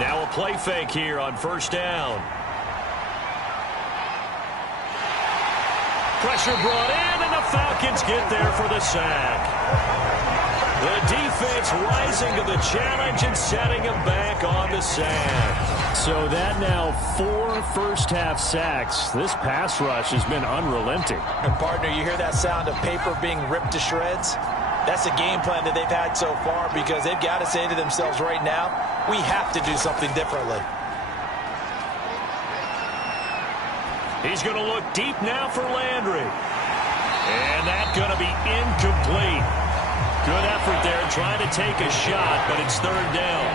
Now a play fake here on first down. Pressure brought in, and the Falcons get there for the sack. The defense rising to the challenge and setting him back on the sack. So that now 4 first-half sacks. This pass rush has been unrelenting. And, partner, you hear that sound of paper being ripped to shreds? That's the game plan that they've had so far because they've got to say to themselves right now, we have to do something differently. He's going to look deep now for Landry. And that's going to be incomplete. Good effort there trying to take a shot, but it's third down.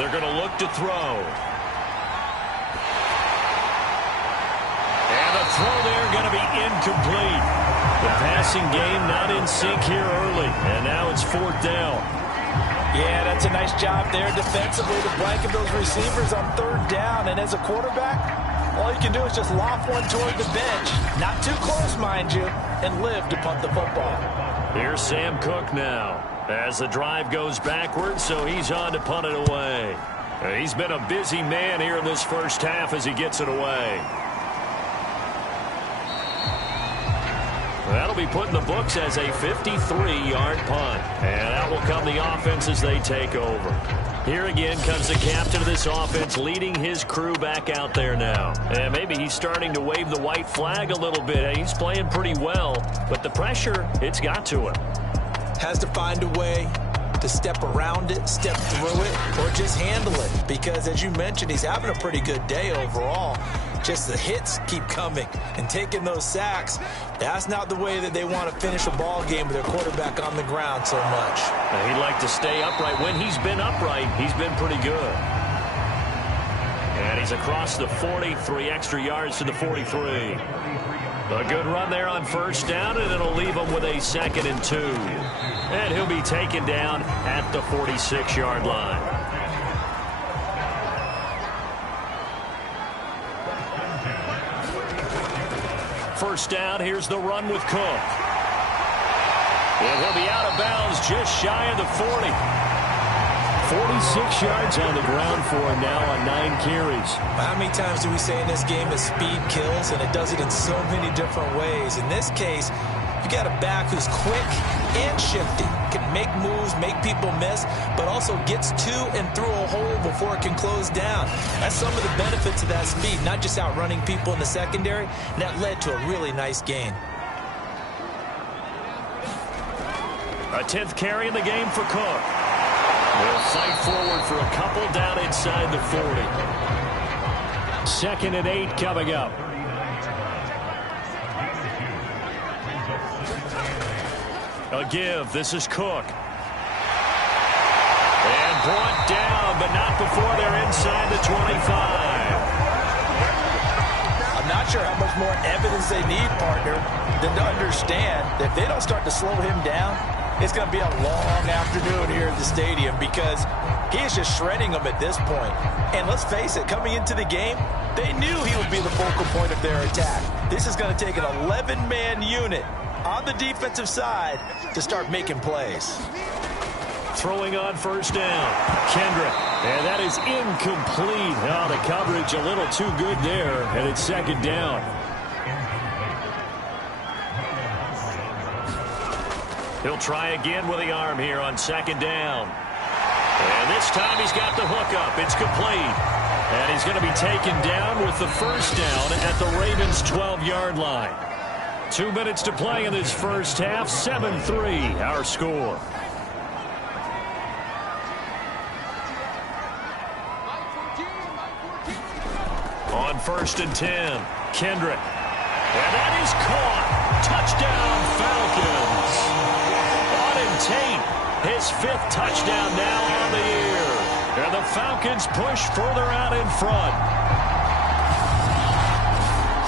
They're going to look to throw. And the throw there going to be incomplete. The passing game not in sync here early, and now it's fourth down. Yeah, that's a nice job there defensively to blanket those receivers on third down. And as a quarterback, all you can do is just loft one toward the bench. Not too close, mind you, and live to punt the football. Here's Sam Cook now as the drive goes backwards, so he's on to punt it away. He's been a busy man here in this first half as he gets it away. That'll be put in the books as a 53-yard punt. And out will come the offense as they take over. Here again comes the captain of this offense leading his crew back out there now. And maybe he's starting to wave the white flag a little bit. He's playing pretty well, but the pressure, it's got to him. Has to find a way to step around it, step through it, or just handle it. Because as you mentioned, he's having a pretty good day overall. Just the hits keep coming and taking those sacks. That's not the way that they want to finish a ball game with their quarterback on the ground so much. He'd like to stay upright. When he's been upright, he's been pretty good. And he's across the 40, 3 extra yards to the 43. A good run there on first down, and it'll leave him with a 2nd and 2. And he'll be taken down at the 46-yard line. First down, here's the run with Cook. And he'll be out of bounds just shy of the 40. 46 yards on the ground for him now on 9 carries. How many times do we say in this game that speed kills, and it does it in so many different ways? In this case, you got a back who's quick and shifty, can make moves, make people miss, but also gets to and through a hole before it can close down. That's some of the benefits of that speed, not just outrunning people in the secondary, and that led to a really nice gain. A 10th carry in the game for Cook. They'll fight forward for a couple down inside the 40. 2nd and 8 coming up. A give. This is Cook. And brought down, but not before they're inside the 25. I'm not sure how much more evidence they need, partner, than to understand that if they don't start to slow him down, it's going to be a long afternoon here at the stadium because he is just shredding them at this point. And let's face it, coming into the game, they knew he would be the focal point of their attack. This is going to take an 11-man unit on the defensive side to start making plays. Throwing on first down, Kendrick. And that is incomplete. Oh, the coverage a little too good there, and it's 2nd down. He'll try again with the arm here on 2nd down. And this time he's got the hook up. It's complete. And he's going to be taken down with the first down at the Ravens' 12-yard line. 2 minutes to play in this first half. 7-3 our score. On 1st and 10, Kendrick. And that is caught. Touchdown, Falcons. Auden Tate, his 5th touchdown now on the year. And the Falcons push further out in front.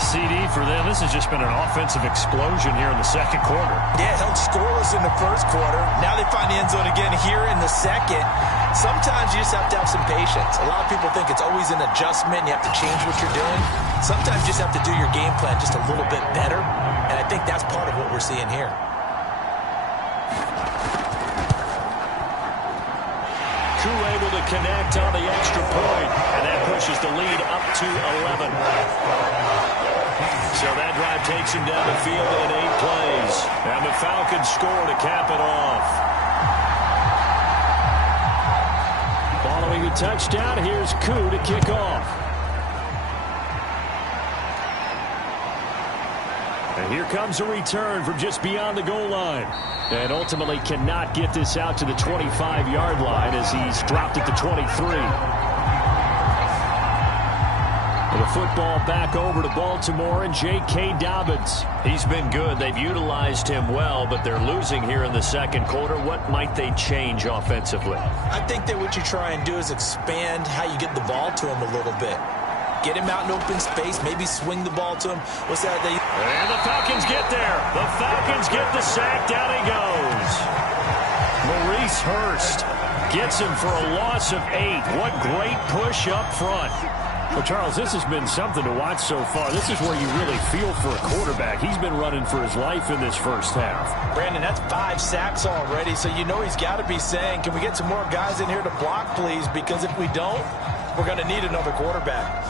CD for them. This has just been an offensive explosion here in the 2nd quarter. Yeah, held scoreless in the 1st quarter. Now they find the end zone again here in the 2nd. Sometimes you just have to have some patience. A lot of people think it's always an adjustment. You have to change what you're doing. Sometimes you just have to do your game plan just a little bit better. And I think that's part of what we're seeing here. Koo able to connect on the extra point, and that pushes the lead up to 11. So that drive takes him down the field in 8 plays. And the Falcons score to cap it off. Following a touchdown, here's Koo to kick off. And here comes a return from just beyond the goal line. And ultimately cannot get this out to the 25-yard line as he's dropped it to 23. The football back over to Baltimore and J.K. Dobbins. He's been good. They've utilized him well, but they're losing here in the second quarter. What might they change offensively? I think that what you try and do is expand how you get the ball to him a little bit. Get him out in open space, maybe swing the ball to him. What's that? And the Falcons get there. The Falcons get the sack. Down he goes. Maurice Hurst gets him for a loss of 8. What great push up front. Well, Charles, this has been something to watch so far. This is where you really feel for a quarterback. He's been running for his life in this first half. Brandon, that's 5 sacks already, so you know he's got to be saying, can we get some more guys in here to block, please? Because if we don't, we're going to need another quarterback.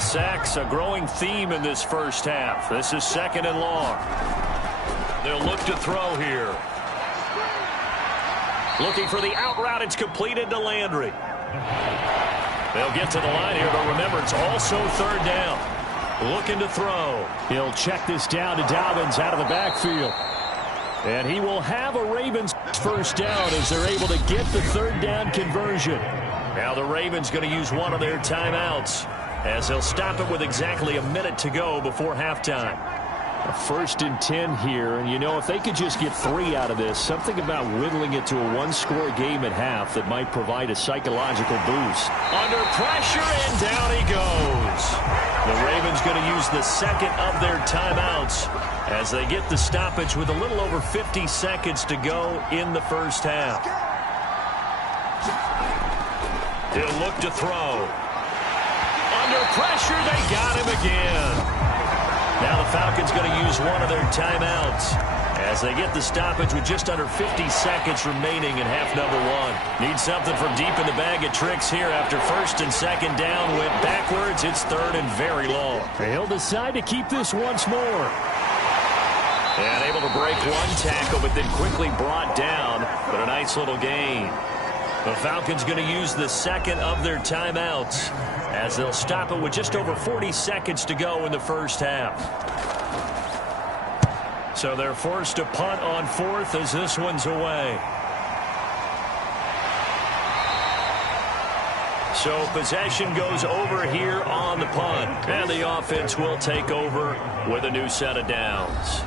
Sacks, a growing theme in this first half. This is 2nd and long. They'll look to throw here. Looking for the out route. It's completed to Landry. They'll get to the line here, but remember, it's also 3rd down. Looking to throw. He'll check this down to Dobbins out of the backfield. And he will have a Ravens first down as they're able to get the 3rd down conversion. Now the Ravens going to use one of their timeouts as they'll stop it with exactly a minute to go before halftime. A 1st and 10 here, and you know, if they could just get 3 out of this, something about whittling it to a 1-score game at half that might provide a psychological boost. Under pressure, and down he goes. The Ravens going to use the 2nd of their timeouts as they get the stoppage with a little over 50 seconds to go in the first half. He'll look to throw. Under pressure, they got him again. Now the Falcons going to use one of their timeouts as they get the stoppage with just under 50 seconds remaining in half number 1. Need something from deep in the bag of tricks here after 1st and 2nd down. Went backwards. It's 3rd and very long. He'll decide to keep this once more. And able to break one tackle, but then quickly brought down. But a nice little gain. The Falcons going to use the 2nd of their timeouts as they'll stop it with just over 40 seconds to go in the first half. So they're forced to punt on 4th as this one's away. So possession goes over here on the punt. And the offense will take over with a new set of downs.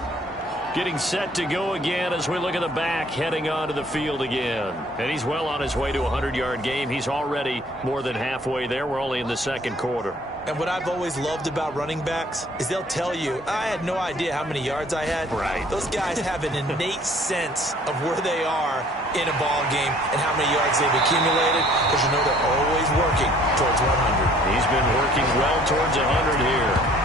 Getting set to go again as we look at the back heading onto the field again. And he's well on his way to a 100-yard game. He's already more than halfway there. We're only in the second quarter. And what I've always loved about running backs is they'll tell you, I had no idea how many yards I had. Right. Those guys have an innate sense of where they are in a ball game and how many yards they've accumulated, because you know they're always working towards 100. He's been working well towards 100 here.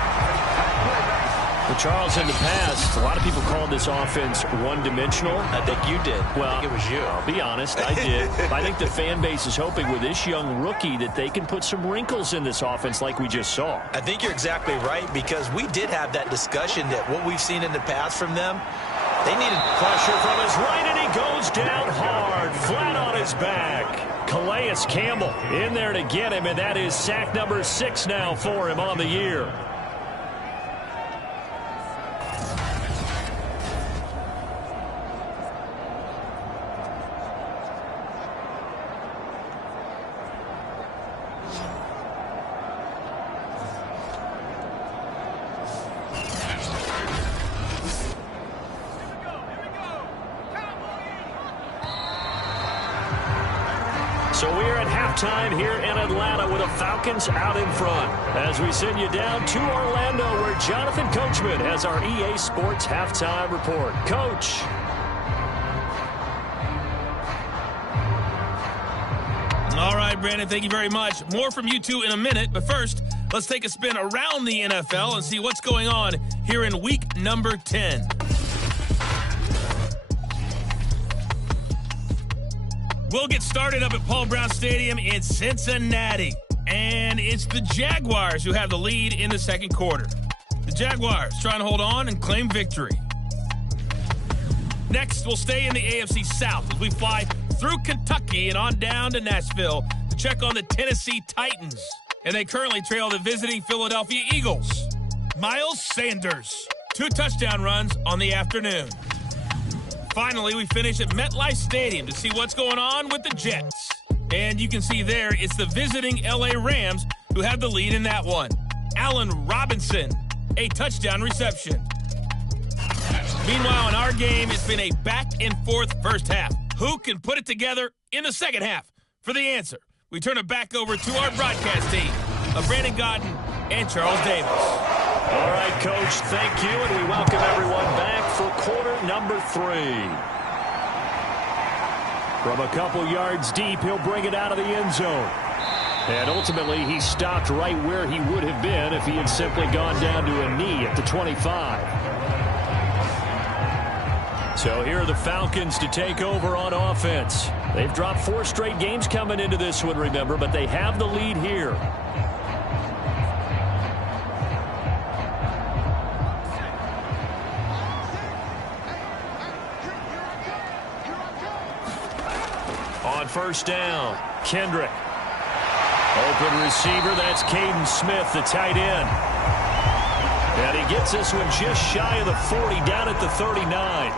Well, Charles, in the past, a lot of people called this offense one-dimensional. I think you did. Well, I think it was you. I'll be honest, I did. I think the fan base is hoping with this young rookie that they can put some wrinkles in this offense like we just saw. I think you're exactly right, because we did have that discussion that what we've seen in the past from them, they needed pressure from his right, and he goes down hard, flat on his back. Calais Campbell in there to get him, and that is sack number 6 now for him on the year. So we're at halftime here in Atlanta with the Falcons out in front. As we send you down to Orlando, where Jonathan Coachman has our EA Sports halftime report. Coach. All right, Brandon, thank you very much. More from you two in a minute, but first, let's take a spin around the NFL and see what's going on here in week number 10. We'll get started up at Paul Brown Stadium in Cincinnati. And it's the Jaguars who have the lead in the second quarter. The Jaguars trying to hold on and claim victory. Next, we'll stay in the AFC South as we fly through Kentucky and on down to Nashville to check on the Tennessee Titans. And they currently trail the visiting Philadelphia Eagles. Miles Sanders, 2 touchdown runs on the afternoon. Finally, we finish at MetLife Stadium to see what's going on with the Jets. And you can see there, it's the visiting L.A. Rams who have the lead in that one. Allen Robinson, a touchdown reception. Meanwhile, in our game, it's been a back-and-forth first half. Who can put it together in the second half? For the answer, we turn it back over to our broadcast team of Brandon Gaudin and Charles Davis. All right, Coach, thank you, and we welcome everyone back for quarter number 3. From a couple yards deep, he'll bring it out of the end zone. And ultimately, he stopped right where he would have been if he had simply gone down to a knee at the 25. So here are the Falcons to take over on offense. They've dropped 4 straight games coming into this one, remember, but they have the lead here. On first down, Kendrick. Open receiver, that's Caden Smith, the tight end. And he gets this one just shy of the 40, down at the 39.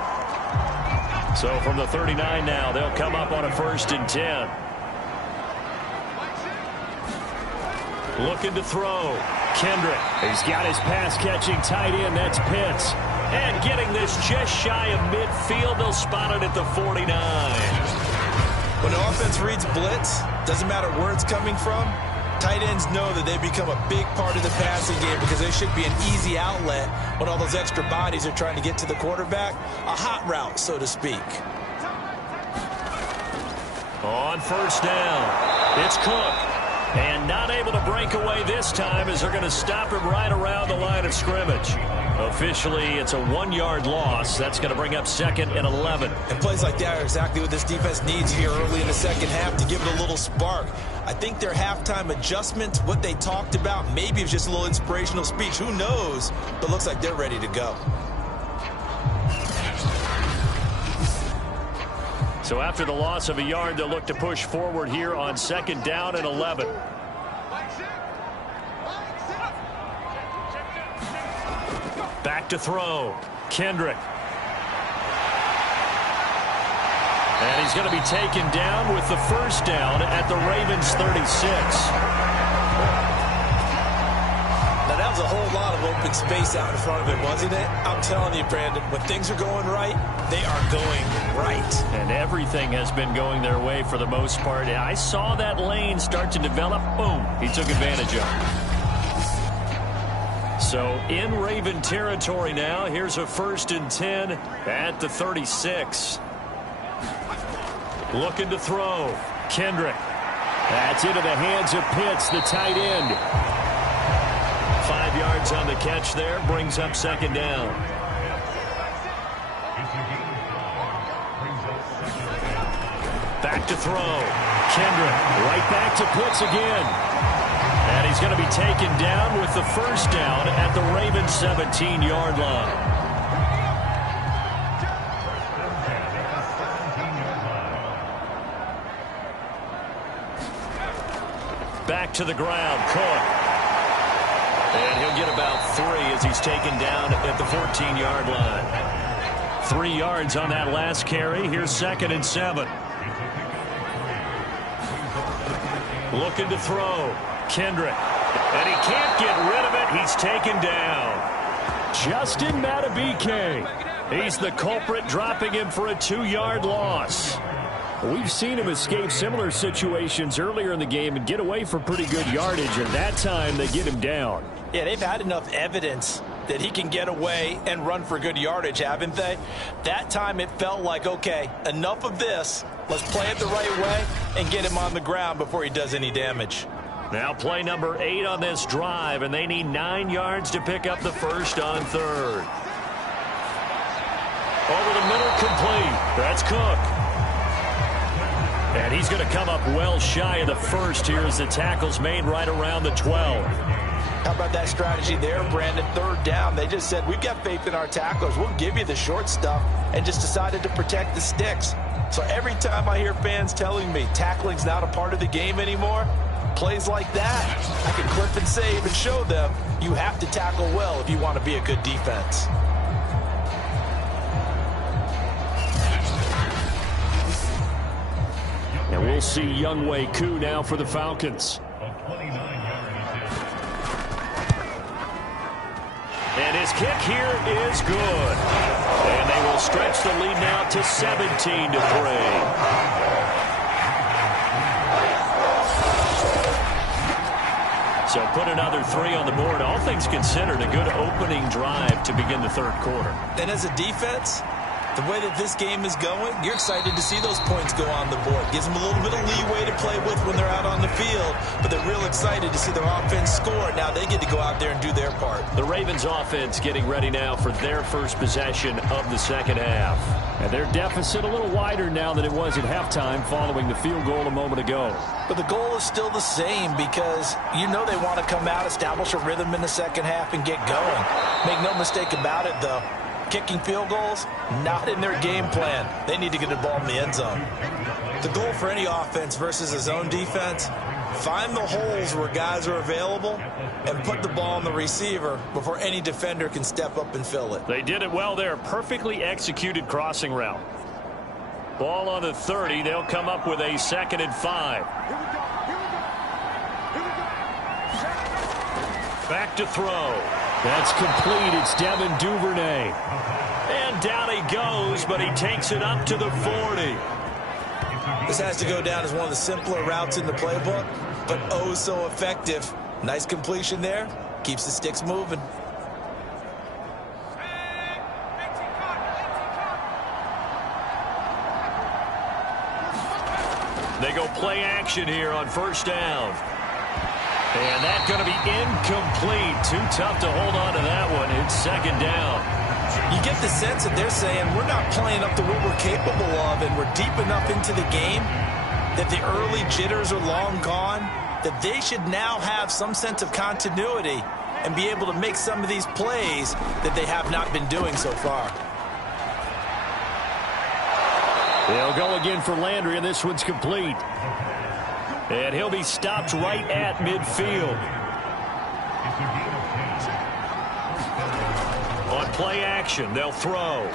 So from the 39 now, they'll come up on a 1st and 10. Looking to throw. Kendrick. He's got his pass-catching tight end. That's Pitts. And getting this just shy of midfield. They'll spot it at the 49. When the offense reads blitz, doesn't matter where it's coming from, tight ends know that they become a big part of the passing game because they should be an easy outlet when all those extra bodies are trying to get to the quarterback. A hot route, so to speak. On first down, it's Cook. And not able to break away this time as they're going to stop him right around the line of scrimmage. Officially, it's a 1-yard loss. That's going to bring up 2nd and 11. And plays like that are exactly what this defense needs here early in the second half to give it a little spark. I think their halftime adjustments, what they talked about, maybe it's just a little inspirational speech. Who knows? But looks like they're ready to go. So after the loss of a yard, they'll look to push forward here on 2nd down and 11. Back to throw. Kendrick. And he's going to be taken down with the 1st down at the Ravens 36. Now, that was a whole lot of open space out in front of him, wasn't it? I'm telling you, Brandon, when things are going right, they are going right. And everything has been going their way for the most part. I saw that lane start to develop. Boom. He took advantage of it. So in Raven territory now. Here's a 1st and 10 at the 36. Looking to throw. Kendrick. That's into the hands of Pitts, the tight end. 5 yards on the catch there. Brings up 2nd down. Back to throw. Kendrick right back to Pitts again. And he's going to be taken down with the 1st down at the Ravens 17-yard line. Back to the ground, Cook. And he'll get about 3 as he's taken down at the 14-yard line. 3 yards on that last carry. Here's 2nd and 7. Looking to throw. Kendrick. And he can't get rid of it. He's taken down. Justin Madubuike. He's the culprit, dropping him for a 2-yard loss. We've seen him escape similar situations earlier in the game and get away for pretty good yardage, and that time they get him down. Yeah, they've had enough evidence that he can get away and run for good yardage, haven't they? That time it felt like, okay, enough of this. Let's play it the right way and get him on the ground before he does any damage. Now play number 8 on this drive, and they need 9 yards to pick up the 1st on 3rd. Over the middle, complete. That's Cook. And he's going to come up well shy of the first here as the tackle's made right around the 12. How about that strategy there, Brandon? Third down, they just said, we've got faith in our tacklers. We'll give you the short stuff, and just decided to protect the sticks. So every time I hear fans telling me tackling's not a part of the game anymore, plays like that, I can clip and save and show them you have to tackle well if you want to be a good defense. And we'll see Younghoe Koo now for the Falcons. And his kick here is good. And they will stretch the lead now to 17-3. So put another 3 on the board. All things considered, a good opening drive to begin the third quarter. And as a defense, the way that this game is going, you're excited to see those points go on the board. Gives them a little bit of leeway to play with when they're out on the field, but they're real excited to see their offense score. Now they get to go out there and do their part. The Ravens offense getting ready now for their first possession of the second half. And their deficit a little wider now than it was at halftime following the field goal a moment ago. But the goal is still the same because you know they want to come out, establish a rhythm in the second half, and get going. Make no mistake about it, though. Kicking field goals, not in their game plan. They need to get the ball in the end zone. The goal for any offense versus a zone defense, find the holes where guys are available and put the ball on the receiver before any defender can step up and fill it. They did it well there. Perfectly executed crossing route. Ball on the 30. They'll come up with a 2nd and 5. Back to throw. That's complete. It's Devin Duvernay. And down he goes, but he takes it up to the 40. This has to go down as one of the simpler routes in the playbook, but oh so effective. Nice completion there. Keeps the sticks moving. They go play action here on first down. And that's going to be incomplete. Too tough to hold on to that one. It's 2nd down. You get the sense that they're saying we're not playing up to what we're capable of, and we're deep enough into the game that the early jitters are long gone, that they should now have some sense of continuity and be able to make some of these plays that they have not been doing so far. They'll go again for Landry, and this one's complete. And he'll be stopped right at midfield. On play action, they'll throw.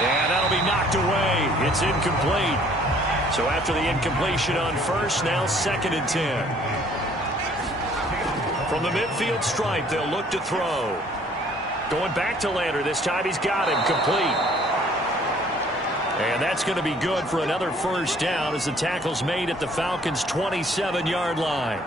And that'll be knocked away. It's incomplete. So after the incompletion on first, now 2nd and 10. From the midfield stripe, they'll look to throw. Going back to Landry. This time he's got him complete. And that's going to be good for another first down as the tackle's made at the Falcons' 27-yard line.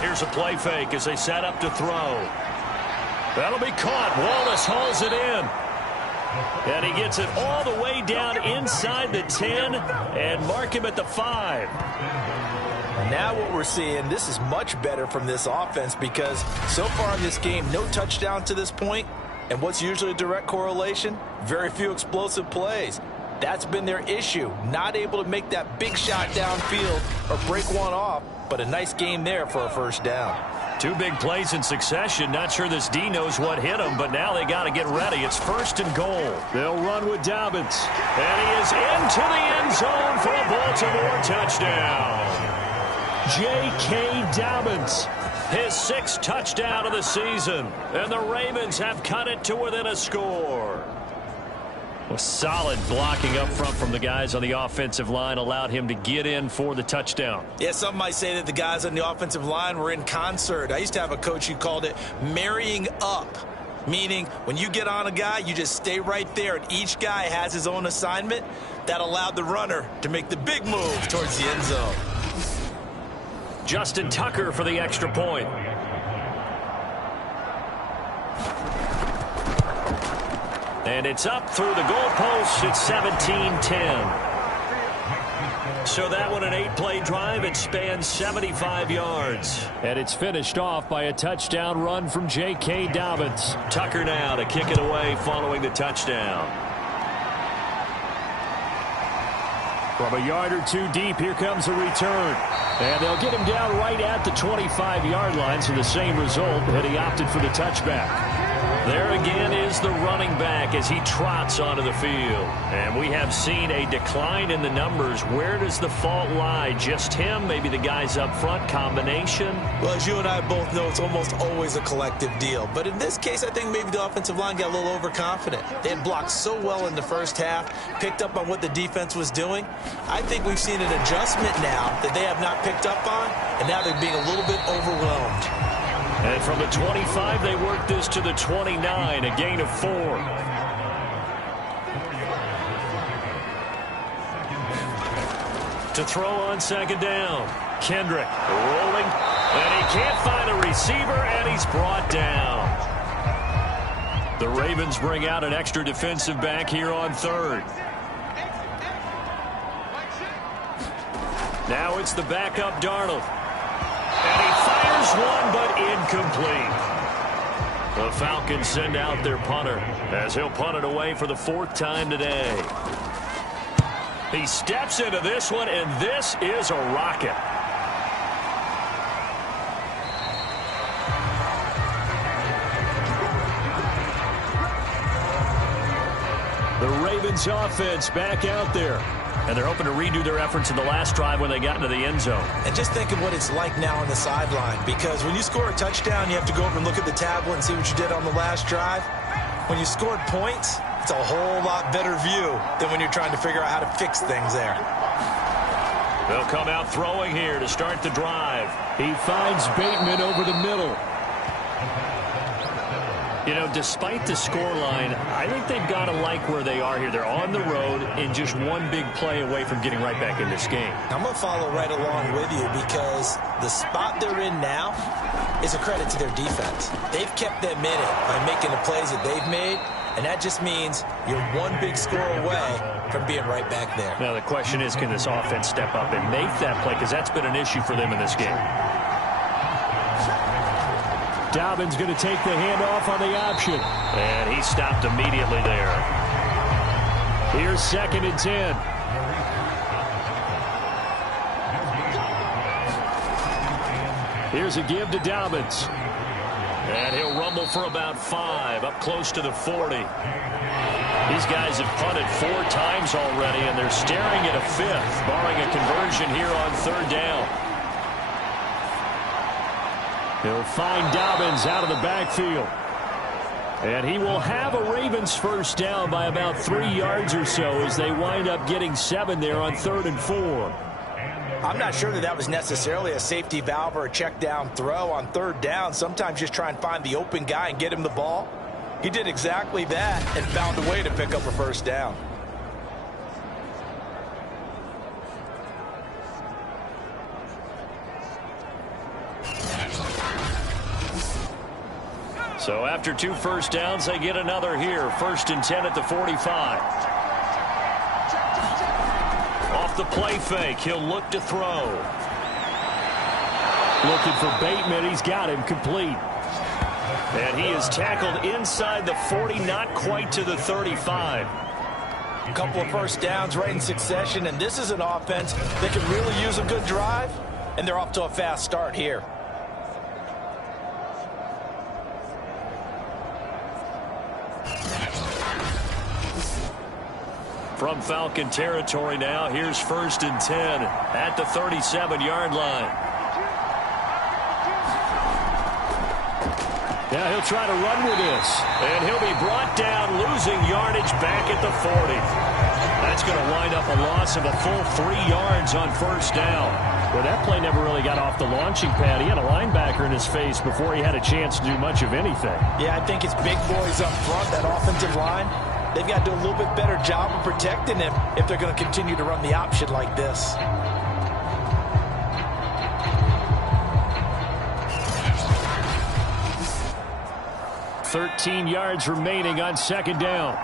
Here's a play fake as they set up to throw. That'll be caught. Wallace hauls it in. And he gets it all the way down inside the 10 and mark him at the 5. Now what we're seeing, this is much better from this offense because so far in this game, no touchdown to this point. And what's usually a direct correlation? Very few explosive plays. That's been their issue. Not able to make that big shot downfield or break one off, but a nice game there for a first down. 2 big plays in succession. Not sure this D knows what hit him, but now they got to get ready. It's 1st and goal. They'll run with Dobbins. And he is into the end zone for a Baltimore touchdown. J.K. Dobbins, his 6th touchdown of the season. And the Ravens have cut it to within a score. Well, solid blocking up front from the guys on the offensive line allowed him to get in for the touchdown. Yeah, some might say that the guys on the offensive line were in concert. I used to have a coach who called it marrying up, meaning when you get on a guy, you just stay right there, and each guy has his own assignment. That allowed the runner to make the big move towards the end zone. Justin Tucker for the extra point. And it's up through the goalposts. It's 17-10. So that one an 8-play drive. It spans 75 yards. And it's finished off by a touchdown run from J.K. Dobbins. Tucker now to kick it away following the touchdown. From a yard or two deep, here comes a return. And they'll get him down right at the 25-yard line, so the same result, that he opted for the touchback. There again is the running back as he trots onto the field. And we have seen a decline in the numbers. Where does the fault lie? Just him? Maybe the guys up front? Combination? Well, as you and I both know, it's almost always a collective deal. But in this case, I think maybe the offensive line got a little overconfident. They had blocked so well in the first half, picked up on what the defense was doing. I think we've seen an adjustment now that they have not picked up on, and now they're being a little bit overwhelmed. And from the 25, they work this to the 29, a gain of 4. To throw on second down. Kendrick rolling, and he can't find a receiver, and he's brought down. The Ravens bring out an extra defensive back here on third. Now it's the backup Darnold. And he fires one, but incomplete. The Falcons send out their punter as he'll punt it away for the 4th time today. He steps into this one, and this is a rocket. The Ravens offense back out there. And they're hoping to redo their efforts in the last drive when they got into the end zone. And just think of what it's like now on the sideline, because when you score a touchdown, you have to go over and look at the tablet and see what you did on the last drive. When you scored points, it's a whole lot better view than when you're trying to figure out how to fix things there. They'll come out throwing here to start the drive. He finds Bateman over the middle. You know, despite the scoreline, I think they've got to like where they are here. They're on the road and just one big play away from getting right back in this game. I'm going to follow right along with you because the spot they're in now is a credit to their defense. They've kept them in it by making the plays that they've made, and that just means you're one big score away from being right back there. Now, the question is, can this offense step up and make that play? Because that's been an issue for them in this game. Dobbins going to take the handoff on the option. And he stopped immediately there. Here's 2nd and 10. Here's a give to Dobbins. And he'll rumble for about 5, up close to the 40. These guys have punted 4 times already, and they're staring at a 5th, barring a conversion here on 3rd down. He'll find Dobbins out of the backfield. And he will have a Ravens first down by about 3 yards or so as they wind up getting 7 there on 3rd and 4. I'm not sure that was necessarily a safety valve or a check down throw on 3rd down. Sometimes just try and find the open guy and get him the ball. He did exactly that and found a way to pick up a first down. So after 2 first downs, they get another here. 1st and 10 at the 45. Off the play fake, he'll look to throw. Looking for Bateman. He's got him complete. And he is tackled inside the 40, not quite to the 35. A couple of first downs right in succession, and this is an offense that can really use a good drive, and they're off to a fast start here. From Falcon territory now, here's 1st and 10 at the 37-yard line. Yeah, he'll try to run with this. And he'll be brought down, losing yardage back at the 40. That's going to wind up a loss of a full 3 yards on 1st down. Well, that play never really got off the launching pad. He had a linebacker in his face before he had a chance to do much of anything. Yeah, I think it's big boys up front, that offensive line. They've got to do a little bit better job of protecting him if they're going to continue to run the option like this. .13 yards remaining on 2nd down.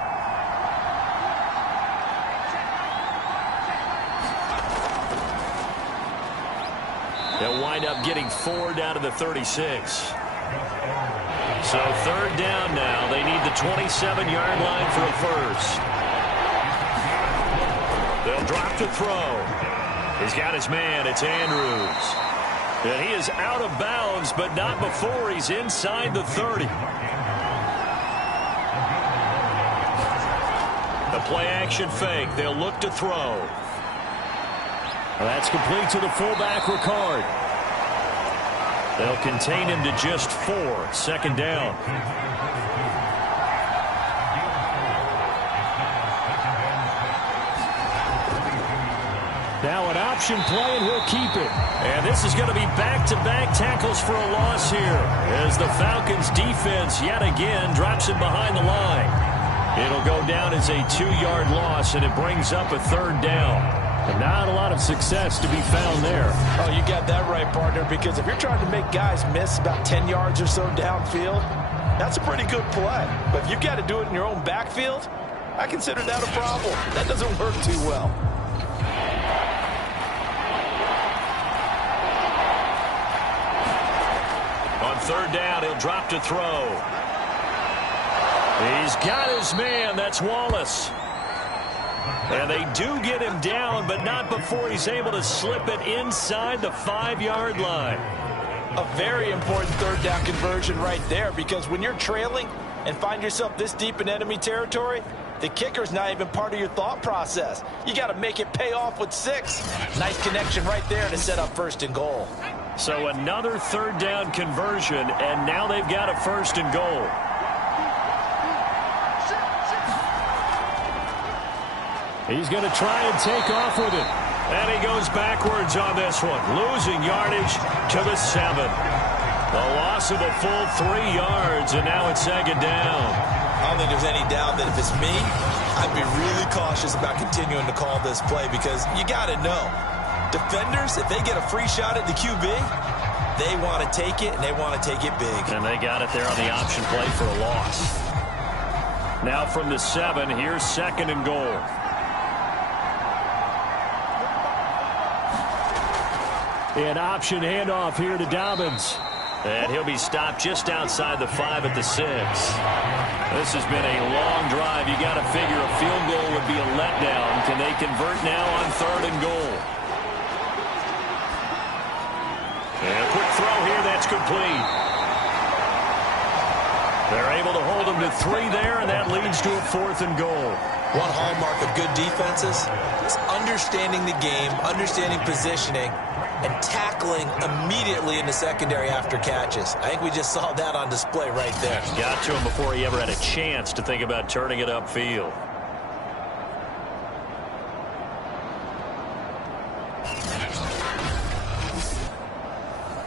they'll wind up getting 4 down to the 36. So 3rd down now. They need the 27-yard line for a first. They'll drop to throw. He's got his man. It's Andrews. And he is out of bounds, but not before he's inside the 30. The play-action fake. They'll look to throw. That's complete to the fullback, Ricard. They'll contain him to just 4. 2nd down. Now an option play, and he'll keep it. And this is going to be back-to-back tackles for a loss here as the Falcons defense yet again drops him behind the line. It'll go down as a 2-yard loss, and it brings up a 3rd down. And not a lot of success to be found there. Oh, you got that right, partner, because if you're trying to make guys miss about 10 yards or so downfield, that's a pretty good play. But if you got to do it in your own backfield, I consider that a problem. That doesn't work too well. On 3rd down, he'll drop to throw. He's got his man. That's Wallace. And they do get him down, but not before he's able to slip it inside the 5-yard line. A very important 3rd down conversion right there, because when you're trailing and find yourself this deep in enemy territory, the kicker's not even part of your thought process. You got to make it pay off with 6. Nice connection right there to set up 1st and goal. So another 3rd down conversion, and now they've got a 1st and goal. He's going to try and take off with it. And he goes backwards on this one, losing yardage to the 7. The loss of a full 3 yards, and now it's 2nd down. I don't think there's any doubt that if it's me, I'd be really cautious about continuing to call this play, because you got to know, defenders, if they get a free shot at the QB, they want to take it, and they want to take it big. And they got it there on the option play for a loss. Now from the 7, here's 2nd and goal. An option handoff here to Dobbins. And he'll be stopped just outside the 5 at the 6. This has been a long drive. You got to figure a field goal would be a letdown. Can they convert now on 3rd and goal? And a quick throw here. That's complete. They're able to hold him to 3 there, and that leads to a 4th and goal. One hallmark of good defenses is understanding the game, understanding positioning, and tackling immediately in the secondary after catches. I think we just saw that on display right there. Got to him before he ever had a chance to think about turning it upfield.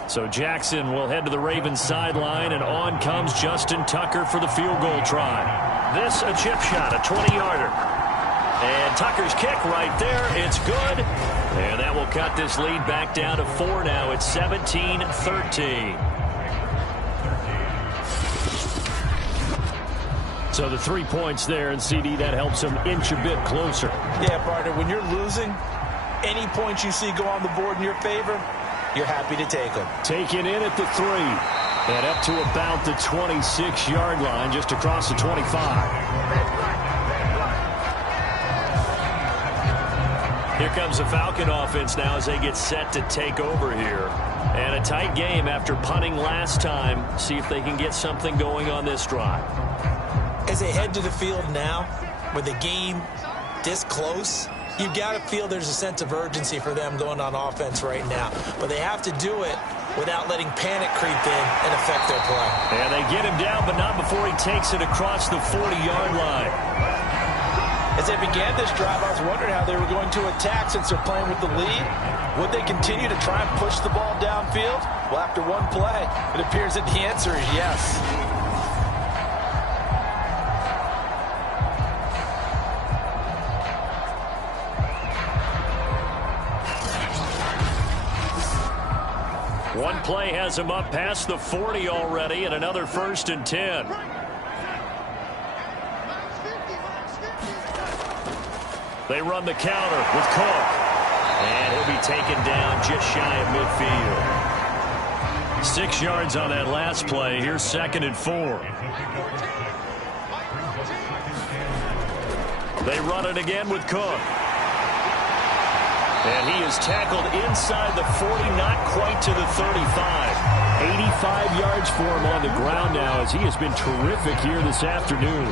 So Jackson will head to the Ravens sideline, and on comes Justin Tucker for the field goal try. This a chip shot, a 20-yarder. And Tucker's kick right there. It's good. And that will cut this lead back down to 4 now. It's 17-13. So the 3 points there, and CD, that helps them inch a bit closer. Yeah, partner, when you're losing, any points you see go on the board in your favor, you're happy to take them. Taken in at the 3. And up to about the 26-yard line, just across the 25. Here comes the Falcon offense now as they get set to take over here. And a tight game after punting last time. See if they can get something going on this drive. As they head to the field now, with the game this close, you've got to feel there's a sense of urgency for them going on offense right now. But they have to do it without letting panic creep in and affect their play. And they get him down, but not before he takes it across the 40-yard line. As they began this drive, I was wondering how they were going to attack since they're playing with the lead. Would they continue to try and push the ball downfield? Well, after one play, it appears that the answer is yes. One play has him up past the 40 already, and another 1st and 10. They run the counter with Cook. And he'll be taken down just shy of midfield. 6 yards on that last play. Here's 2nd and 4. They run it again with Cook. And he is tackled inside the 40, not quite to the 35. 85 yards for him on the ground now, as he has been terrific here this afternoon.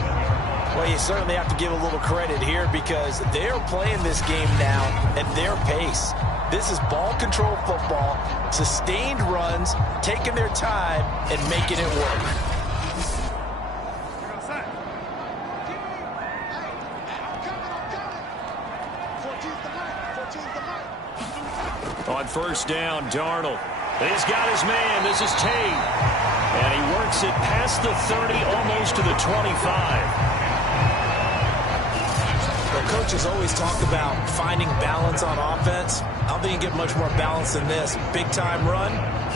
Well, you certainly have to give a little credit here because they're playing this game now at their pace. This is ball control football, sustained runs, taking their time and making it work. On 1st down, Darnold. He's got his man. This is Tate. And he works it past the 30, almost to the 25. Well, coaches always talk about finding balance on offense. I don't think you get much more balance than this. Big-time run,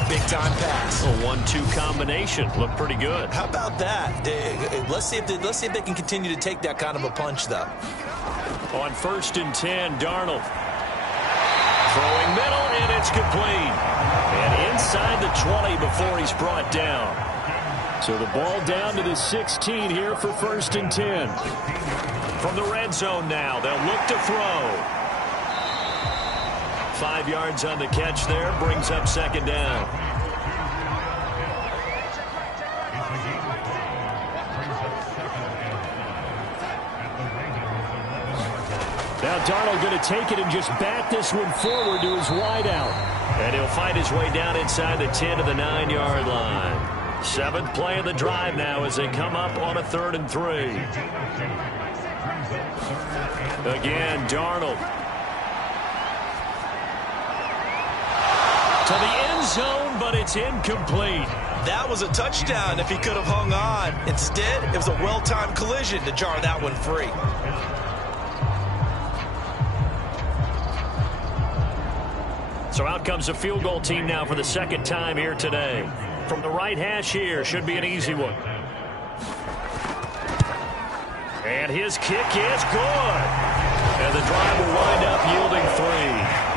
big-time pass. A 1-2 combination. Looked pretty good. How about that? Let's see if they can continue to take that kind of a punch, though. On 1st and 10, Darnold. Throwing middle, and it's complete. And inside the 20 before he's brought down. So the ball down to the 16 here for 1st and 10. From the red zone now, they'll look to throw. 5 yards on the catch there, brings up 2nd down. Now Darnold going to take it and just bat this one forward to his wideout. And he'll fight his way down inside the 10 to the 9-yard line. 7th play of the drive now as they come up on a 3rd and 3. Again, Darnold. To the end zone, but it's incomplete. That was a touchdown if he could have hung on. Instead, it was a well-timed collision to jar that one free. So out comes a field goal team now for the 2nd time here today. From the right hash here, should be an easy one. And his kick is good. And the drive will wind up yielding 3.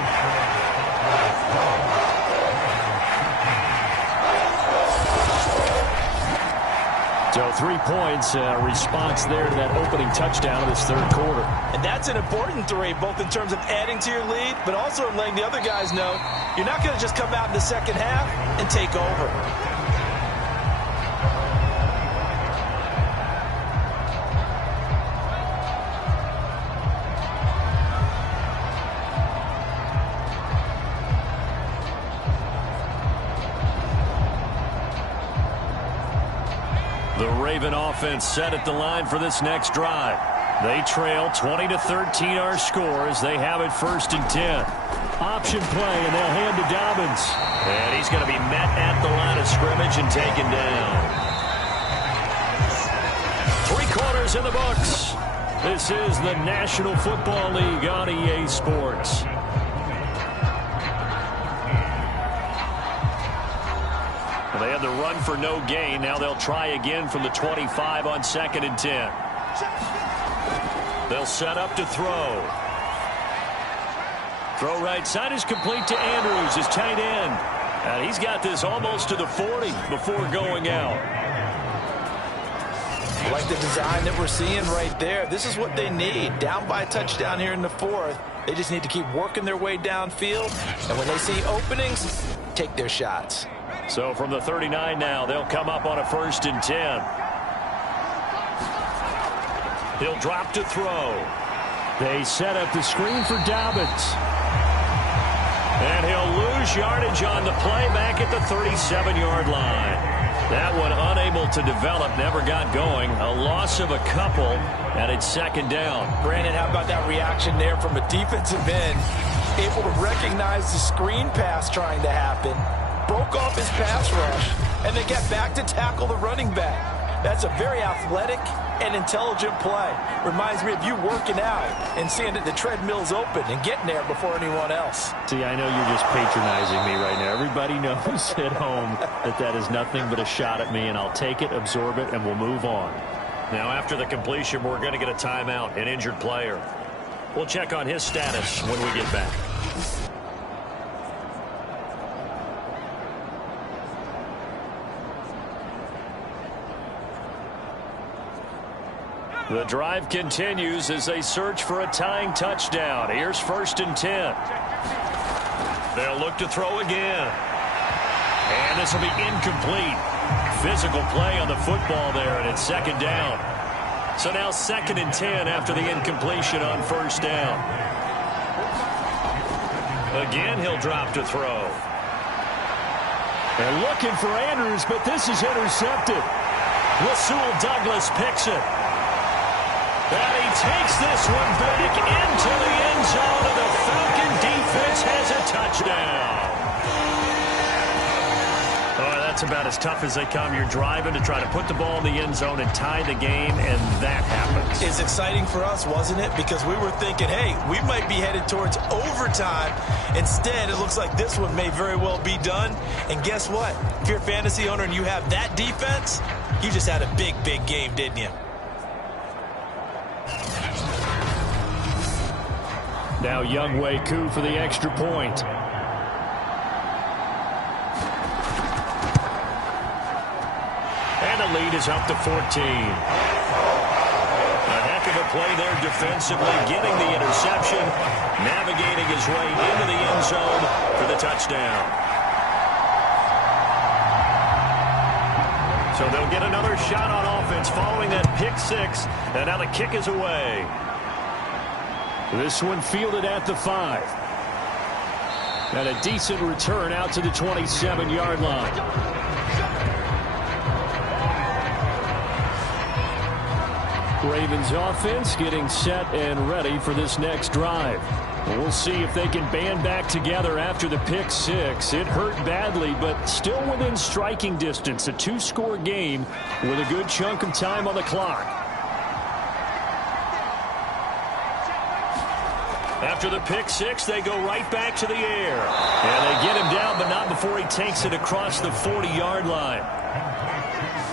So 3 points, response there to that opening touchdown of this 3rd quarter. And that's an important 3, both in terms of adding to your lead, but also in letting the other guys know you're not going to just come out in the 2nd half and take over. The Raven offense set at the line for this next drive. They trail 20-13 our score as they have it 1st and 10. Option play, and they'll hand to Dobbins. And he's going to be met at the line of scrimmage and taken down. 3 quarters in the books. This is the National Football League on EA Sports. They had the run for no gain. Now they'll try again from the 25 on 2nd and 10. They'll set up to throw. Throw right side is complete to Andrews, his tight end. And he's got this almost to the 40 before going out. Like the design that we're seeing right there. This is what they need. Down by a touchdown here in the 4th. They just need to keep working their way downfield. And when they see openings, take their shots. So from the 39 now, they'll come up on a 1st and 10. He'll drop to throw. They set up the screen for Dobbins. And he'll lose yardage on the play back at the 37-yard line. That one unable to develop, never got going. A loss of a couple, and it's 2nd down. Brandon, how about that reaction there from a defensive end? Able to recognize the screen pass trying to happen. Broke off his pass rush, and then get back to tackle the running back. That's a very athletic and intelligent play. Reminds me of you working out and seeing that the treadmill's open and getting there before anyone else. See, I know you're just patronizing me right now. Everybody knows at home that that is nothing but a shot at me, and I'll take it, absorb it, and we'll move on. Now, after the completion, we're going to get a timeout, an injured player. We'll check on his status when we get back. The drive continues as they search for a tying touchdown. Here's 1st and 10. They'll look to throw again. And this will be incomplete. Physical play on the football there, and it's 2nd down. So now 2nd and 10 after the incompletion on 1st down. Again, he'll drop to throw. They're looking for Andrews, but this is intercepted. Rasul Douglas picks it. And he takes this one back into the end zone, and the Falcon defense has a touchdown. Oh, that's about as tough as they come. You're driving to try to put the ball in the end zone and tie the game, and that happens. It's exciting for us, wasn't it? Because we were thinking, hey, we might be headed towards overtime. Instead, it looks like this one may very well be done. And guess what? If you're a fantasy owner and you have that defense, you just had a big, big game, didn't you? Now Younghoe Koo for the extra point. And the lead is up to 14. A heck of a play there defensively, getting the interception, navigating his way into the end zone for the touchdown. So they'll get another shot on offense following that pick 6, and now the kick is away. This one fielded at the 5. And a decent return out to the 27-yard line. Ravens offense getting set and ready for this next drive. We'll see if they can band back together after the pick 6. It hurt badly, but still within striking distance. A 2-score game with a good chunk of time on the clock. After the pick 6, they go right back to the air. And they get him down, but not before he takes it across the 40-yard line.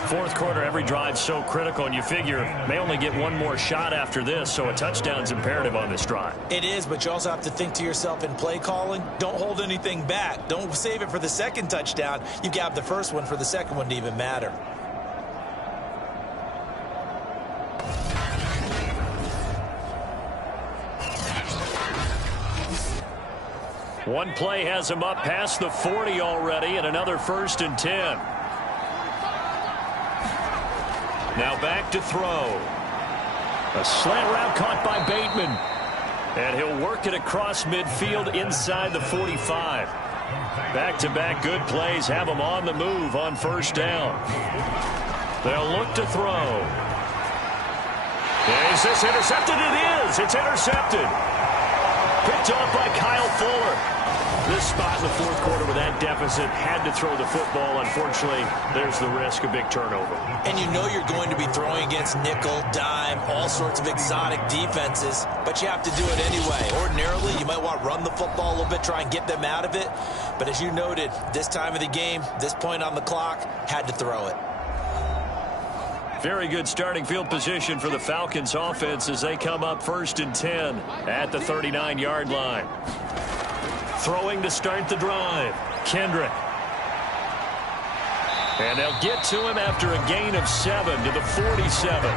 4th quarter, every drive's so critical, and you figure may only get one more shot after this, so a touchdown's imperative on this drive. It is, but you also have to think to yourself in play calling, don't hold anything back. Don't save it for the 2nd touchdown. You got the 1st one for the 2nd one to even matter. One play has him up past the 40 already, and another 1st and 10. Now back to throw. A slant route caught by Bateman. And he'll work it across midfield inside the 45. Back-to-back good plays have him on the move on 1st down. They'll look to throw. Is this intercepted? It is. It's intercepted. Picked off by Kyle Fuller. This spot in the 4th quarter with that deficit, had to throw the football. Unfortunately, there's the risk of big turnover. And you know you're going to be throwing against nickel, dime, all sorts of exotic defenses, but you have to do it anyway. Ordinarily, you might want to run the football a little bit, try and get them out of it. But as you noted, this time of the game, this point on the clock, had to throw it. Very good starting field position for the Falcons offense as they come up 1st and 10 at the 39-yard line. Throwing to start the drive, Kendrick. And they'll get to him after a gain of 7 to the 47.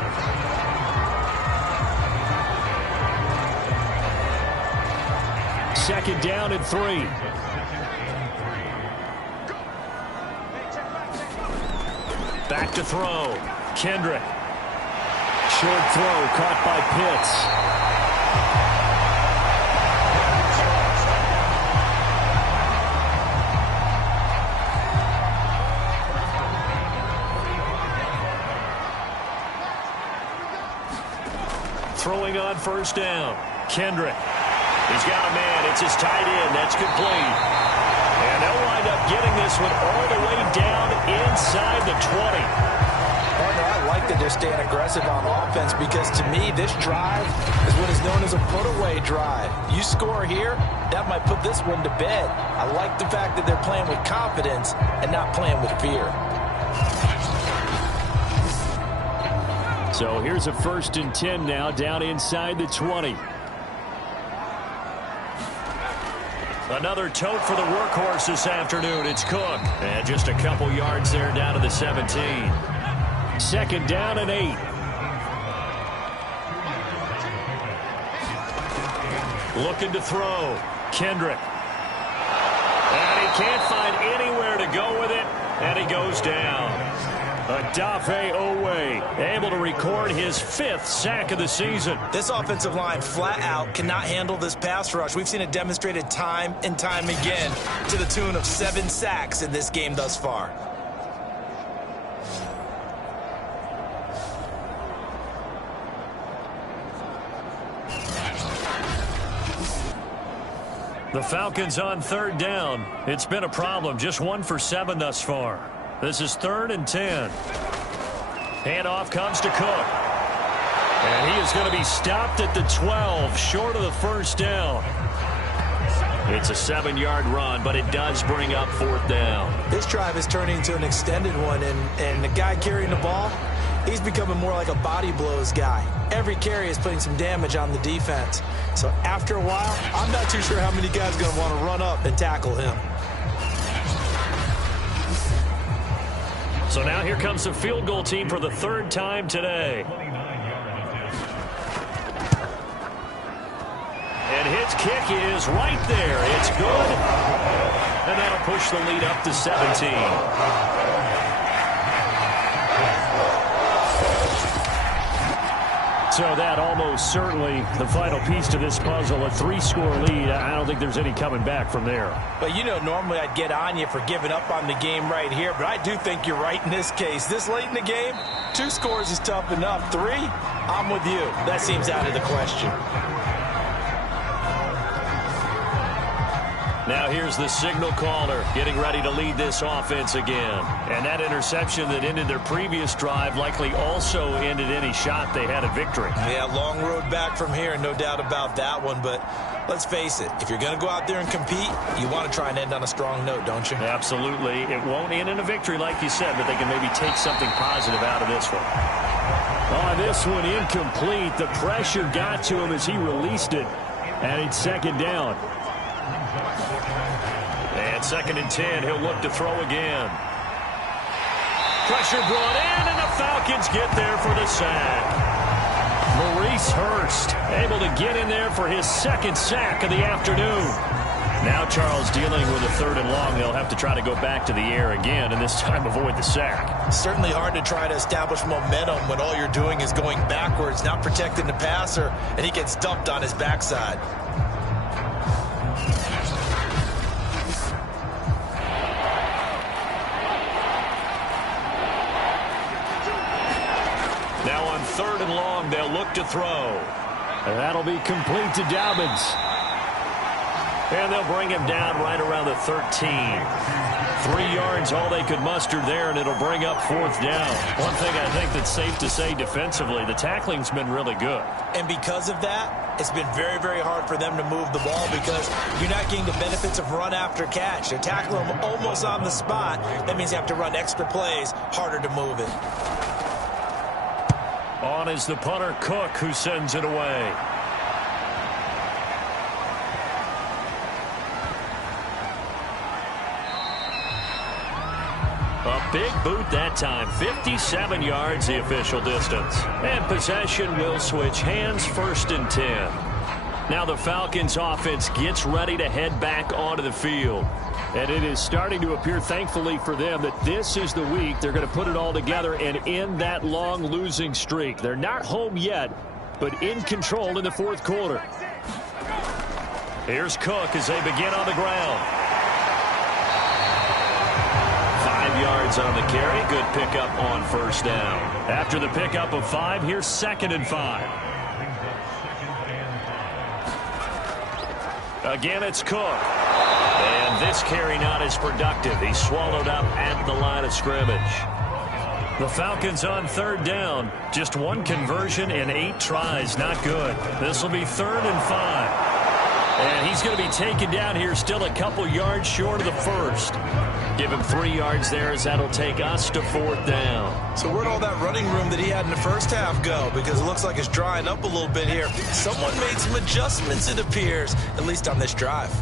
Second down and 3. Back to throw, Kendrick. Short throw caught by Pitts. Throwing on 1st down, Kendrick. He's got a man. It's his tight end. That's complete. And they'll wind up getting this one all the way down inside the 20. Partner, I like that they're staying aggressive on offense because to me, this drive is what is known as a put-away drive. You score here, that might put this one to bed. I like the fact that they're playing with confidence and not playing with fear. So here's a 1st and 10 now down inside the 20. Another tote for the workhorse this afternoon. It's Cook. And just a couple yards there down to the 17. 2nd down and 8. Looking to throw. Kendrick. And he can't find anywhere to go with it. And he goes down. Odafe Oweh able to record his 5th sack of the season. This offensive line flat out cannot handle this pass rush. We've seen it demonstrated time and time again to the tune of 7 sacks in this game thus far. The Falcons on 3rd down. It's been a problem. Just 1 for 7 thus far. This is 3rd and 10. Handoff comes to Cook. And he is going to be stopped at the 12, short of the 1st down. It's a 7-yard run, but it does bring up 4th down. This drive is turning into an extended one, and the guy carrying the ball, he's becoming more like a body blows guy. Every carry is putting some damage on the defense. So after a while, I'm not too sure how many guys are going to want to run up and tackle him. So now here comes the field goal team for the 3rd time today. And his kick is right there. It's good. And that'll push the lead up to 17. So that almost certainly the final piece to this puzzle, a 3-score lead. I don't think there's any coming back from there. But, you know, normally I'd get on you for giving up on the game right here, but I do think you're right in this case. This late in the game, 2 scores is tough enough. 3, I'm with you. That seems out of the question. Now here's the signal caller getting ready to lead this offense again. And that interception that ended their previous drive likely also ended any shot they had at victory. Yeah, long road back from here, no doubt about that one. But let's face it, if you're going to go out there and compete, you want to try and end on a strong note, don't you? Absolutely. It won't end in a victory like you said, but they can maybe take something positive out of this one. On this one, incomplete. The pressure got to him as he released it. And it's 2nd down. And 2nd and 10, he'll look to throw again. Pressure brought in, and the Falcons get there for the sack. Maurice Hurst able to get in there for his 2nd sack of the afternoon. Now Charles dealing with a 3rd and long. They'll have to try to go back to the air again, and this time avoid the sack. Certainly hard to try to establish momentum when all you're doing is going backwards, not protecting the passer, and he gets dumped on his backside. Now on 3rd and long, they'll look to throw. And that'll be complete to Dobbins. And they'll bring him down right around the 13. 3 yards, all they could muster there, and it'll bring up 4th down. One thing I think that's safe to say defensively, the tackling's been really good. And because of that, it's been very, very hard for them to move the ball because you're not getting the benefits of run after catch. They're tackling them almost on the spot. That means you have to run extra plays, harder to move it. On is the punter, Cook, who sends it away. A big boot that time. 57 yards the official distance. And possession will switch hands, 1st and 10. Now the Falcons offense gets ready to head back onto the field. And it is starting to appear, thankfully for them, that this is the week they're going to put it all together and end that long losing streak. They're not home yet, but in control in the 4th quarter. Here's Cook as they begin on the ground. 5 yards on the carry. Good pickup on 1st down. After the pickup of 5, here's 2nd and 5. Again, it's Cook. And this carry not as productive. He's swallowed up at the line of scrimmage. The Falcons on 3rd down. Just 1 conversion in 8 tries. Not good. This will be 3rd and 5. And he's going to be taken down here still a couple yards short of the 1st. Give him 3 yards there as that'll take us to 4th down. So where'd all that running room that he had in the first half go? Because it looks like it's drying up a little bit here. Someone made some adjustments, it appears, at least on this drive.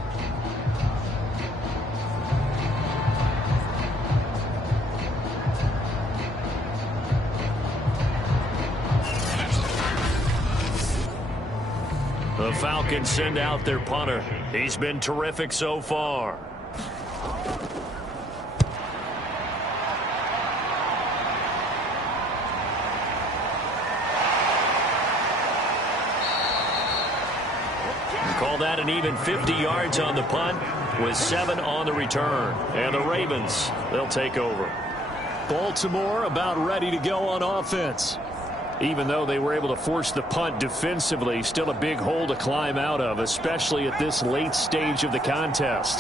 The Falcons send out their punter. He's been terrific so far. Call that an even 50 yards on the punt with 7 on the return. And the Ravens, they'll take over. Baltimore about ready to go on offense. Even though they were able to force the punt defensively, still a big hole to climb out of, especially at this late stage of the contest.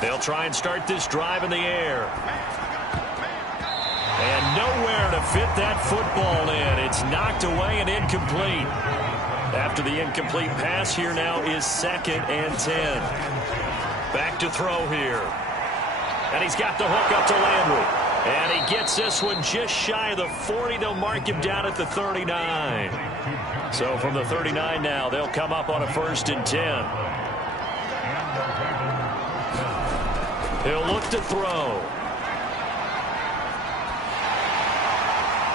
They'll try and start this drive in the air. And nowhere to fit that football in. It's knocked away and incomplete. After the incomplete pass, here now is 2nd and 10. Back to throw here. And he's got the hook up to Landry. And he gets this one just shy of the 40. They'll mark him down at the 39. So from the 39 now, they'll come up on a 1st and 10. He'll look to throw.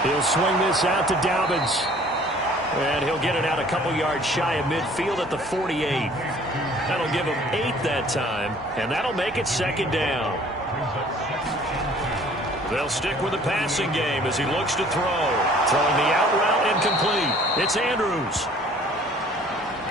He'll swing this out to Dobbins. And he'll get it out a couple yards shy of midfield at the 48. That'll give him 8 that time, and that'll make it 2nd down. They'll stick with the passing game as he looks to throw. Throwing the out route incomplete. It's Andrews.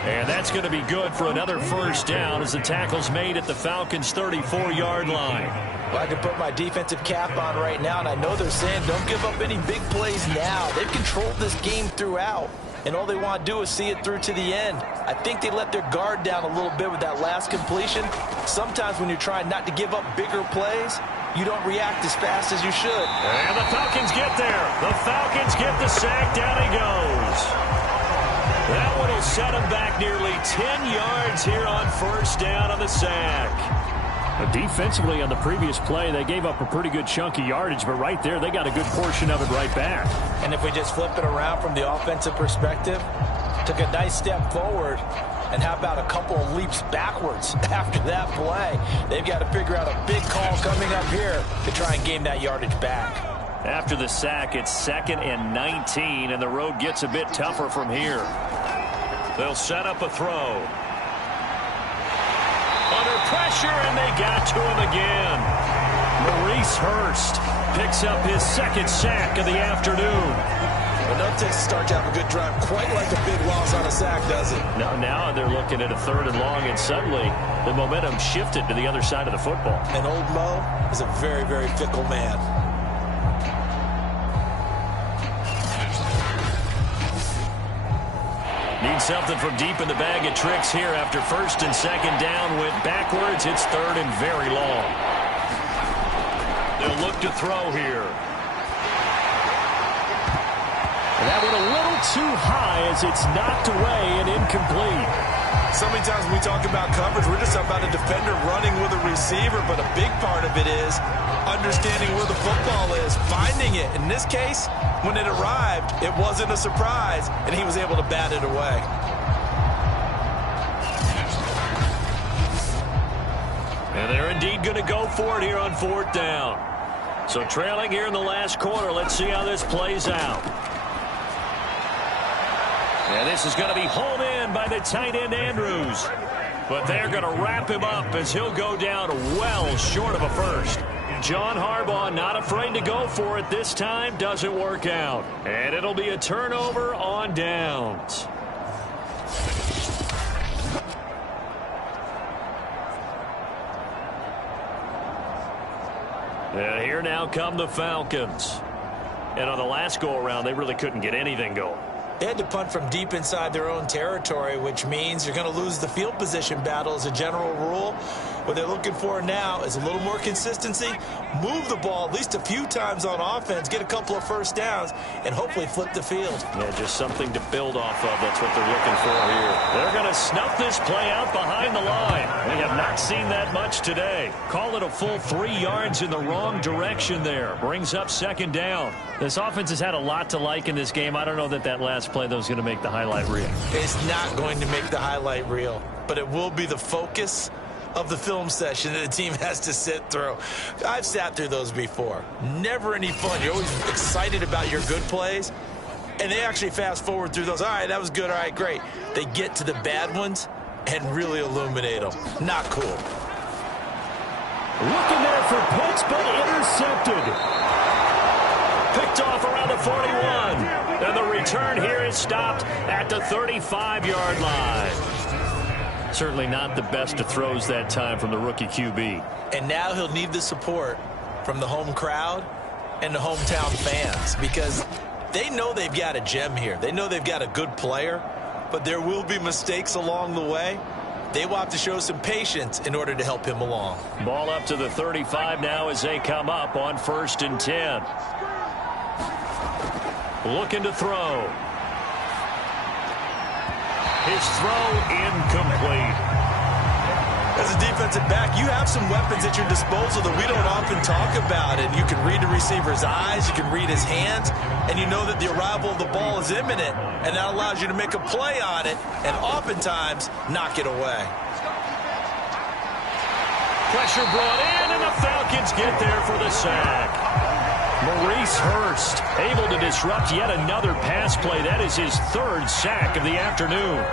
And that's going to be good for another 1st down as the tackle's made at the Falcons' 34-yard line. Well, I can put my defensive cap on right now, and I know they're saying don't give up any big plays now. They've controlled this game throughout, and all they want to do is see it through to the end. I think they let their guard down a little bit with that last completion. Sometimes when you're trying not to give up bigger plays, you don't react as fast as you should. And the Falcons get there. The Falcons get the sack. Down he goes. That one will set him back nearly 10 yards here on 1st down on the sack. Defensively on the previous play, they gave up a pretty good chunk of yardage, but right there, they got a good portion of it right back. And if we just flip it around from the offensive perspective, took a nice step forward, and how about a couple of leaps backwards after that play? They've got to figure out a big call coming up here to try and gain that yardage back. After the sack, it's 2nd and 19, and the road gets a bit tougher from here. They'll set up a throw. Under pressure, and they got to him again. Maurice Hurst picks up his 2nd sack of the afternoon. Well, no takes to start to have a good drive, quite like a big loss on a sack, does it? Now they're looking at a 3rd and long, and suddenly the momentum shifted to the other side of the football. And old Mo is a very, very fickle man. Need something from deep in the bag of tricks here after 1st and 2nd down. Went backwards. It's 3rd and very long. They'll look to throw here. And that went a little too high as it's knocked away and incomplete. So many times when we talk about coverage, we're just about a defender running with a receiver, but a big part of it is understanding where the football is, finding it. In this case, when it arrived, it wasn't a surprise, and he was able to bat it away. And they're indeed going to go for it here on 4th down. So trailing here in the last quarter, let's see how this plays out. And this is going to be hauled in by the tight end Andrews. But they're going to wrap him up as he'll go down well short of a 1st. John Harbaugh not afraid to go for it this time. Doesn't work out. And it'll be a turnover on downs. And here now come the Falcons. And on the last go-around, they really couldn't get anything going. They had to punt from deep inside their own territory, which means you're going to lose the field position battle as a general rule. What they're looking for now is a little more consistency, move the ball at least a few times on offense, get a couple of 1st downs, and hopefully flip the field. Yeah, just something to build off of. That's what they're looking for here. They're going to snuff this play out behind the line. We have not seen that much today. Call it a full 3 yards in the wrong direction there. Brings up 2nd down. This offense has had a lot to like in this game. I don't know that last play, though, is going to make the highlight reel. It's not going to make the highlight reel, but it will be the focus of the film session that the team has to sit through. I've sat through those before. Never any fun. You're always excited about your good plays, and they actually fast forward through those. All right, that was good. All right, great. They get to the bad ones and really illuminate them. Not cool. Looking there for Pitts, but intercepted. Picked off around the 41. And the return here is stopped at the 35-yard line. Certainly not the best of throws that time from the rookie QB. And now he'll need the support from the home crowd and the hometown fans, because they know they've got a gem here. They know they've got a good player, but there will be mistakes along the way. They will have to show some patience in order to help him along. Ball up to the 35 now as they come up on 1st and 10. Looking to throw. His throw incomplete. As a defensive back, you have some weapons at your disposal that we don't often talk about. And you can read the receiver's eyes, you can read his hands, and you know that the arrival of the ball is imminent. And that allows you to make a play on it and oftentimes knock it away. Pressure brought in, and the Falcons get there for the sack. Maurice Hurst able to disrupt yet another pass play. That is his 3rd sack of the afternoon.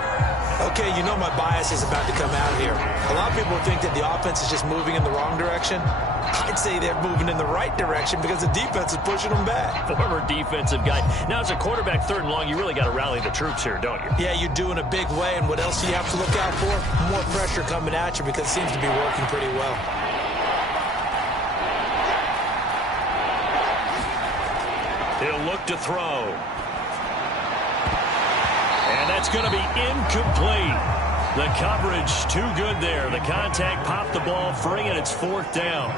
Okay, you know my bias is about to come out here. A lot of people think that the offense is just moving in the wrong direction. I'd say they're moving in the right direction because the defense is pushing them back. Former defensive guy. Now, as a quarterback, 3rd and long, you really got to rally the troops here, don't you? Yeah, you do in a big way. And what else do you have to look out for? More pressure coming at you, because it seems to be working pretty well. He'll look to throw. And that's going to be incomplete. The coverage too good there. The contact popped the ball free, and it's 4th down.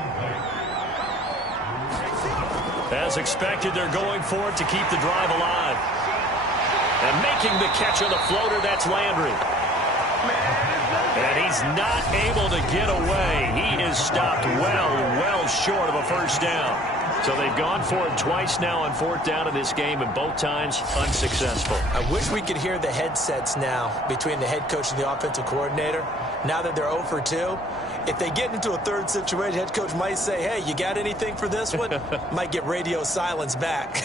As expected, they're going for it to keep the drive alive. And making the catch on the floater, that's Landry. And he's not able to get away. He is stopped well short of a 1st down. So they've gone for it twice now on 4th down in this game, and both times unsuccessful. I wish we could hear the headsets now between the head coach and the offensive coordinator. Now that they're 0 for 2, if they get into a 3rd situation, head coach might say, hey, you got anything for this one? Might get radio silence back.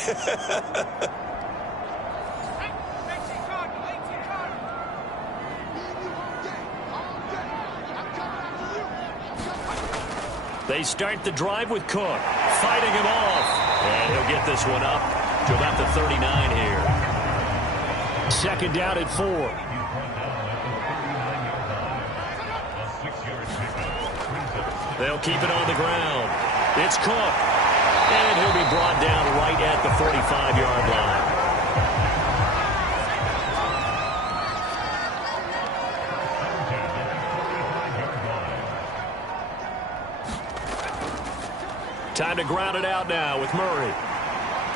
They start the drive with Cook, fighting him off. And he'll get this one up to about the 39 here. 2nd down at 4. They'll keep it on the ground. It's Cook. And he'll be brought down right at the 45-yard line. Time to ground it out now with Murray.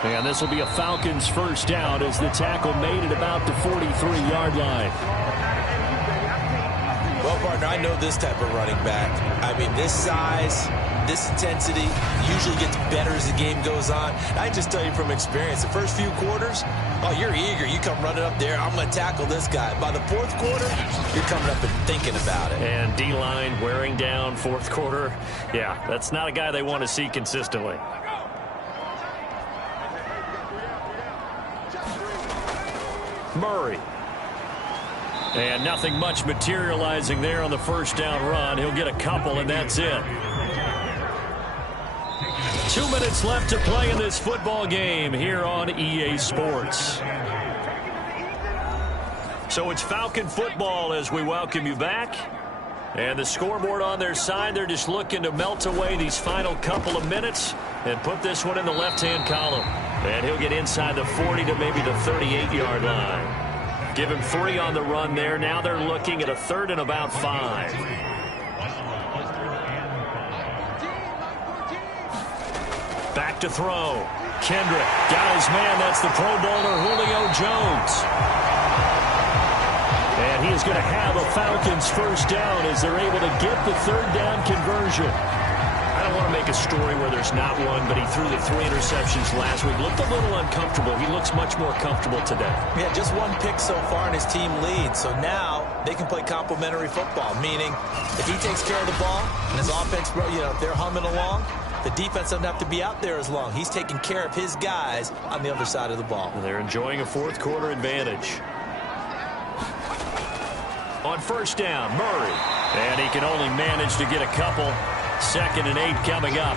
And this will be a Falcons 1st down as the tackle made it about the 43-yard line. Well, partner, I know this type of running back. I mean, this size, this intensity usually gets better as the game goes on. I just tell you from experience, the first few quarters, oh, you're eager. You come running up there, I'm going to tackle this guy. By the 4th quarter, you're coming up and thinking about it. And D-line wearing down 4th quarter. Yeah, that's not a guy they want to see consistently. Murray. And nothing much materializing there on the 1st down run. He'll get a couple, and that's it. 2 minutes left to play in this football game here on EA Sports. So it's Falcon football as we welcome you back. And the scoreboard on their side, they're just looking to melt away these final couple of minutes and put this one in the left-hand column. And he'll get inside the 40 to maybe the 38-yard line. Give him 3 on the run there. Now they're looking at a 3rd and about 5. Back to throw. Kendrick got his man. That's the Pro Bowler Julio Jones. And he is going to have a Falcons 1st down as they're able to get the 3rd down conversion. I don't want to make a story where there's not one, but he threw the 3 interceptions last week. Looked a little uncomfortable. He looks much more comfortable today. Yeah, just 1 pick so far and his team leads. So now they can play complementary football, meaning if he takes care of the ball and his offense, if they're humming along, The defense doesn't have to be out there as long. He's taking care of his guys on the other side of the ball. They're enjoying a fourth quarter advantage. On first down, Murray. And he can only manage to get a couple. 2nd and 8 coming up.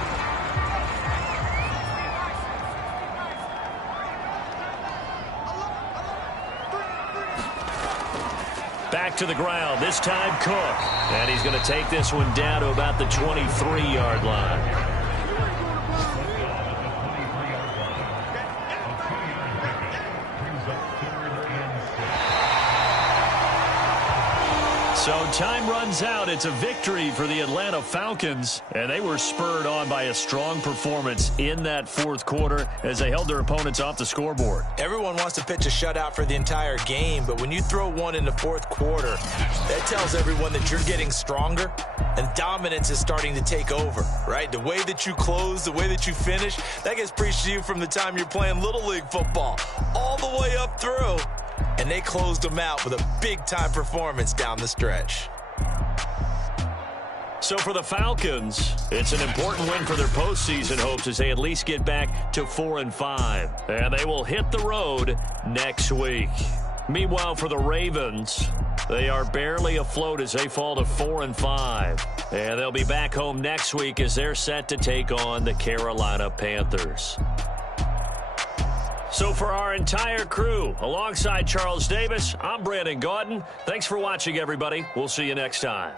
Back to the ground, this time Cook. And he's going to take this one down to about the 23-yard line. So time runs out. It's a victory for the Atlanta Falcons, and they were spurred on by a strong performance in that fourth quarter as they held their opponents off the scoreboard. Everyone wants to pitch a shutout for the entire game, but when you throw one in the fourth quarter, that tells everyone that you're getting stronger and dominance is starting to take over, right? The way that you close, the way that you finish, that gets preached to you from the time you're playing Little League football all the way up through. And they closed them out with a big-time performance down the stretch. So for the Falcons, it's an important win for their postseason hopes as they at least get back to 4-5. And they will hit the road next week. Meanwhile, for the Ravens, they are barely afloat as they fall to 4-5. And they'll be back home next week as they're set to take on the Carolina Panthers. So for our entire crew, alongside Charles Davis, I'm Brandon Gaudin. Thanks for watching, everybody. We'll see you next time.